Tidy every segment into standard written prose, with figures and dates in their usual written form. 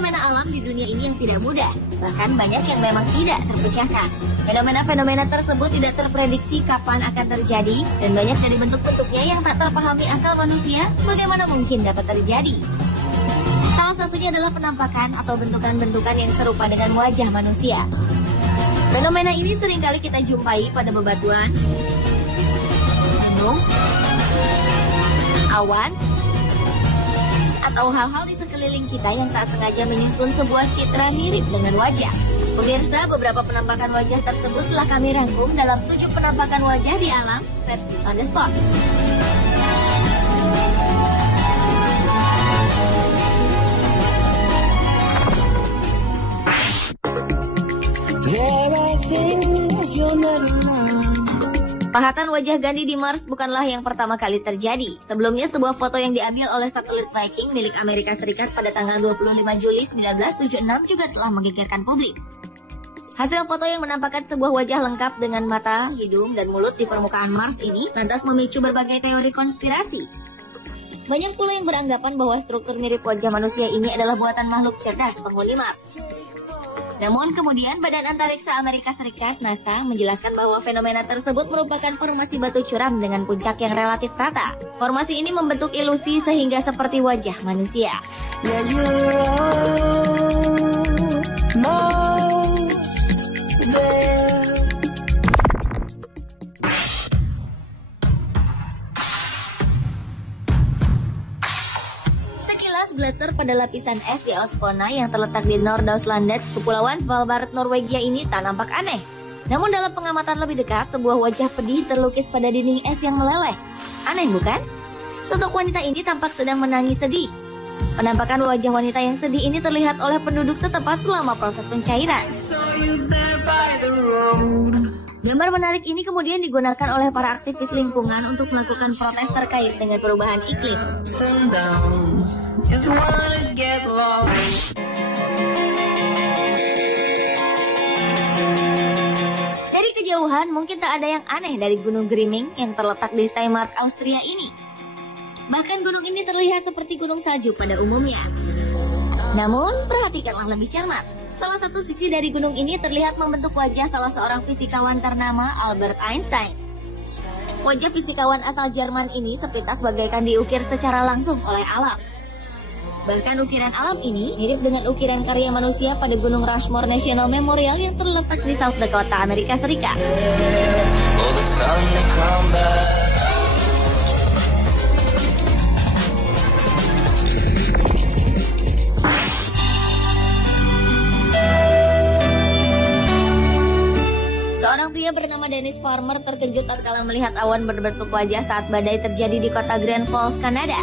fenomena alam di dunia ini yang tidak mudah, bahkan banyak yang memang tidak terpecahkan. Fenomena-fenomena tersebut tidak terprediksi kapan akan terjadi, dan banyak dari bentuk-bentuknya yang tak terpahami akal manusia, bagaimana mungkin dapat terjadi. Salah satunya adalah penampakan atau bentukan-bentukan yang serupa dengan wajah manusia. Fenomena ini seringkali kita jumpai pada bebatuan, gunung, awan, atau hal-hal di sekeliling kita yang tak sengaja menyusun sebuah citra mirip dengan wajah. Pemirsa, beberapa penampakan wajah tersebut telah kami rangkum dalam 7 penampakan wajah di alam versi On The Spot. Pahatan wajah Gandhi di Mars bukanlah yang pertama kali terjadi. Sebelumnya, sebuah foto yang diambil oleh satelit Viking milik Amerika Serikat pada tanggal 25 Juli 1976 juga telah menggegerkan publik. Hasil foto yang menampakkan sebuah wajah lengkap dengan mata, hidung, dan mulut di permukaan Mars ini lantas memicu berbagai teori konspirasi. Banyak pula yang beranggapan bahwa struktur mirip wajah manusia ini adalah buatan makhluk cerdas penghuni Mars. Namun kemudian Badan Antariksa Amerika Serikat NASA menjelaskan bahwa fenomena tersebut merupakan formasi batu curam dengan puncak yang relatif rata. Formasi ini membentuk ilusi sehingga seperti wajah manusia. Gletser pada lapisan es di Østfonda yang terletak di Nordaustlandet, Kepulauan Svalbard, Norwegia ini tak nampak aneh. Namun dalam pengamatan lebih dekat, sebuah wajah pedih terlukis pada dinding es yang meleleh. Aneh bukan? Sosok wanita ini tampak sedang menangis sedih. Penampakan wajah wanita yang sedih ini terlihat oleh penduduk setempat selama proses pencairan. Gambar menarik ini kemudian digunakan oleh para aktivis lingkungan untuk melakukan protes terkait dengan perubahan iklim. Dari kejauhan mungkin tak ada yang aneh dari Gunung Griming yang terletak di Steiermark, Austria ini. Bahkan gunung ini terlihat seperti gunung salju pada umumnya. Namun perhatikanlah lebih cermat. Salah satu sisi dari gunung ini terlihat membentuk wajah salah seorang fisikawan ternama Albert Einstein. Wajah fisikawan asal Jerman ini sepintas bagaikan diukir secara langsung oleh alam. Bahkan ukiran alam ini mirip dengan ukiran karya manusia pada Gunung Rushmore National Memorial yang terletak di South Dakota, Amerika Serikat. Seorang pria bernama Dennis Farmer terkejut tatkala melihat awan berbentuk wajah saat badai terjadi di kota Grand Falls, Kanada.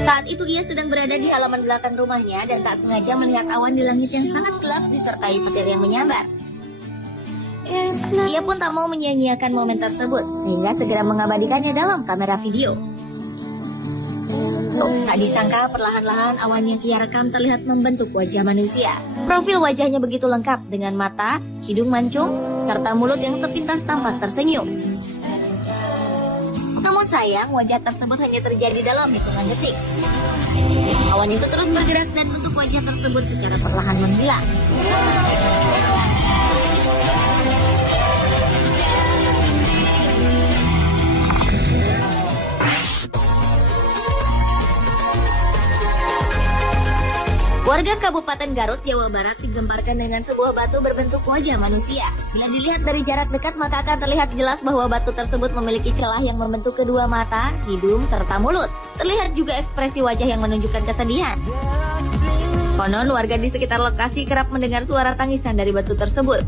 Saat itu ia sedang berada di halaman belakang rumahnya dan tak sengaja melihat awan di langit yang sangat gelap disertai petir yang menyambar. Ia pun tak mau menyia-nyiakan momen tersebut sehingga segera mengabadikannya dalam kamera video. Tak disangka perlahan-lahan awan yang ia rekam terlihat membentuk wajah manusia. Profil wajahnya begitu lengkap dengan mata, hidung mancung, serta mulut yang sepintas tampak tersenyum. Namun sayang, wajah tersebut hanya terjadi dalam hitungan detik. Awan itu terus bergerak dan bentuk wajah tersebut secara perlahan menghilang. Warga Kabupaten Garut, Jawa Barat digemparkan dengan sebuah batu berbentuk wajah manusia. Bila dilihat dari jarak dekat, maka akan terlihat jelas bahwa batu tersebut memiliki celah yang membentuk kedua mata, hidung, serta mulut. Terlihat juga ekspresi wajah yang menunjukkan kesedihan. Konon, warga di sekitar lokasi kerap mendengar suara tangisan dari batu tersebut.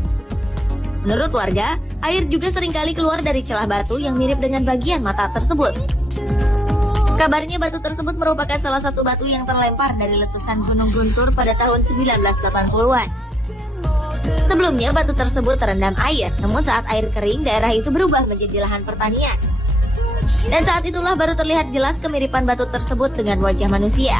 Menurut warga, air juga seringkali keluar dari celah batu yang mirip dengan bagian mata tersebut. Kabarnya batu tersebut merupakan salah satu batu yang terlempar dari letusan Gunung Guntur pada tahun 1980-an. Sebelumnya batu tersebut terendam air, namun saat air kering daerah itu berubah menjadi lahan pertanian. Dan saat itulah baru terlihat jelas kemiripan batu tersebut dengan wajah manusia.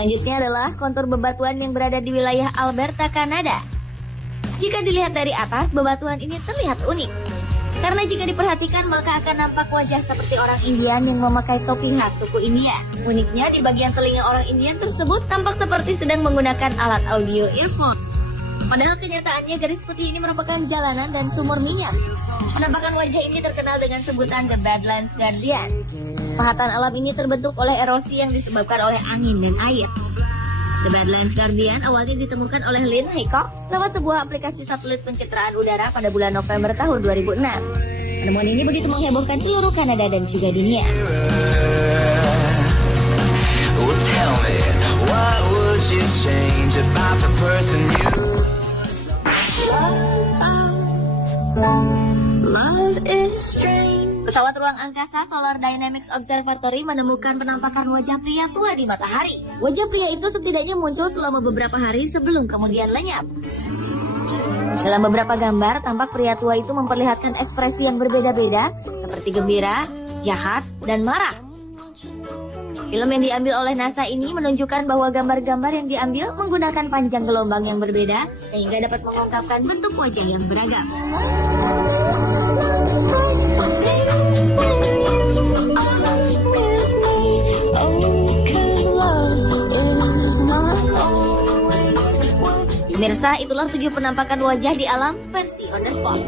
Selanjutnya adalah kontur bebatuan yang berada di wilayah Alberta, Kanada. Jika dilihat dari atas, bebatuan ini terlihat unik. Karena jika diperhatikan maka akan nampak wajah seperti orang Indian yang memakai topi khas suku India. Uniknya di bagian telinga orang Indian tersebut tampak seperti sedang menggunakan alat audio earphone. Padahal kenyataannya garis putih ini merupakan jalanan dan sumur minyak. Penampakan wajah ini terkenal dengan sebutan The Badlands Guardian. Pahatan alam ini terbentuk oleh erosi yang disebabkan oleh angin dan air. The Badlands Guardian awalnya ditemukan oleh Lynn Haycock lewat sebuah aplikasi satelit pencitraan udara pada bulan November tahun 2006. Penemuan ini begitu menghebohkan seluruh Kanada dan juga dunia. Pesawat ruang angkasa Solar Dynamics Observatory menemukan penampakan wajah pria tua di matahari. Wajah pria itu setidaknya muncul selama beberapa hari sebelum kemudian lenyap. Dalam beberapa gambar, tampak pria tua itu memperlihatkan ekspresi yang berbeda-beda, seperti gembira, jahat, dan marah. Film yang diambil oleh NASA ini menunjukkan bahwa gambar-gambar yang diambil menggunakan panjang gelombang yang berbeda, sehingga dapat mengungkapkan bentuk wajah yang beragam. Pemirsa, itulah 7 penampakan wajah di alam versi On The Spot.